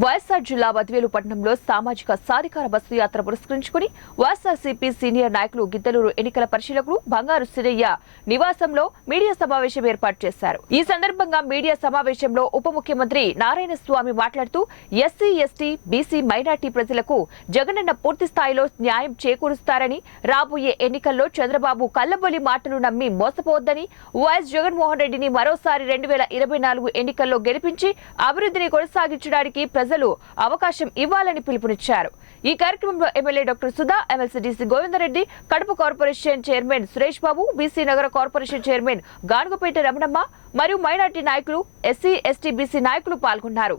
వైఎస్ఆర్ జిల్లా బద్వేలు పట్టణంలో సామాజిక సాధికార బస్సు యాత్ర పురస్కరించుకుని వైఎస్ఆర్సీపీ సీనియర్ నాయకులు గిద్దలూరు ఎన్నికల పరిశీలకులు బంగారు సిరయ్య నివాసంలో మీడియా సమావేశం ఏర్పాటు చేశారు. ఈ సందర్భంగా మీడియా సమావేశంలో ఉప ముఖ్యమంత్రి నారాయణ స్వామి మాట్లాడుతూ ఎస్సీ, ఎస్టీ, బీసీ, మైనార్టీ ప్రజలకు జగనన్న పూర్తి స్థాయిలో న్యాయం చేకూరుస్తారని, రాబోయే ఎన్నికల్లో చంద్రబాబు కల్లబొలి మాటలు నమ్మి మోసపోవద్దని, వైఎస్ జగన్మోహన్ రెడ్డిని మరోసారి 2024 ఎన్నికల్లో గెలిపించి అభివృద్ధిని కొనసాగించడానికి ప్రజలు అవకాశం ఇవ్వాలని పిలుపునిచ్చారు. ఈ కార్యక్రమంలో MLA doctor Sudha, MLC DC Govindareddy, Kadapa corporation chairman Suresh Babu, BC నగర కార్పొరేషన్ చైర్మన్ గానుగపేట రమణమ్మ మరియు మైనార్టీ నాయకులు, ఎస్సీ, ఎస్టీ, బీసీ నాయకులు పాల్గొన్నారు.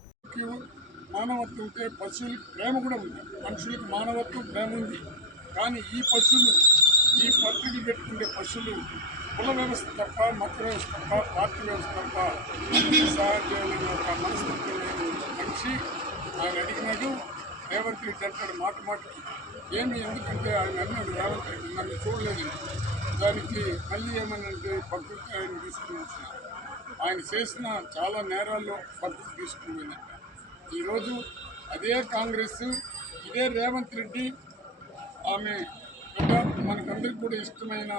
మానవత్వం ఉంటే పశువులకు ప్రేమ కూడా ఉంది. మనుషులకు మానవత్వం ప్రేమ ఉంది. కానీ ఈ పశువులు, ఈ పత్రికలు పెట్టుకునే పశువులు కుల వ్యవస్థ తప్ప, మత వ్యవస్థ తప్ప, పార్టీ వ్యవస్థ తప్ప సహాయం చేయాలని ఒక మనస్తత్వం లేని మనిషి ఆయన అడిగినాడు. రేవంత్ రెడ్డి అంటాడు మాటకి ఏమి, ఎందుకంటే ఆయన అన్నాడు రేవంత్ రెడ్డి నన్ను చూడలేదు. దానికి మళ్ళీ ఏమనంటే పక్కకి ఆయన తీసుకుని వచ్చిన ఆయన చేసిన చాలా నేరాల్లో పక్కకు తీసుకుని పోయినట్ట. ఈరోజు అదే కాంగ్రెస్, ఇదే రేవంత్ రెడ్డి, ఆమె మనకందరికి కూడా ఇష్టమైన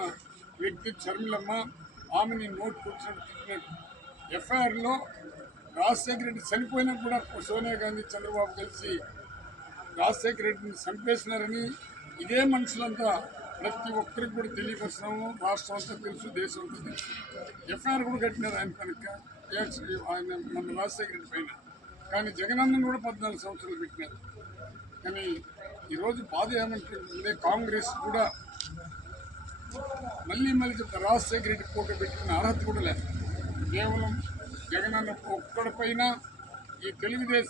వ్యక్తి షర్మిలమ్మ, ఆమెని నోటు కూర్చొని తిట్టినట్టు. ఎఫ్ఐఆర్లో రాజశేఖర రెడ్డి చనిపోయినా కూడా సోనియా గాంధీ, చంద్రబాబు కలిసి రాజశేఖర రెడ్డిని చంపేసినారని ఇదే మనుషులంతా ప్రతి ఒక్కరికి కూడా తెలియపరుస్తున్నాము. రాష్ట్రం అంతా తెలుసు, దేశం అంతా తెలుసు. ఎఫ్ఐఆర్ కూడా కట్టినారు ఆయన కనుక, ఆయన మన రాజశేఖర రెడ్డి పైన. కానీ జగనన్నను కూడా 14 సంవత్సరాలు పెట్టినారు. కానీ ఈరోజు బాధ ఏమంటే కాంగ్రెస్ కూడా మళ్ళీ రాజశేఖర రెడ్డి పోటీ పెట్టుకున్న అర్హత కూడా లేదు. కేవలం జగనన్న ఒక్కడిపైన ఈ తెలుగుదేశం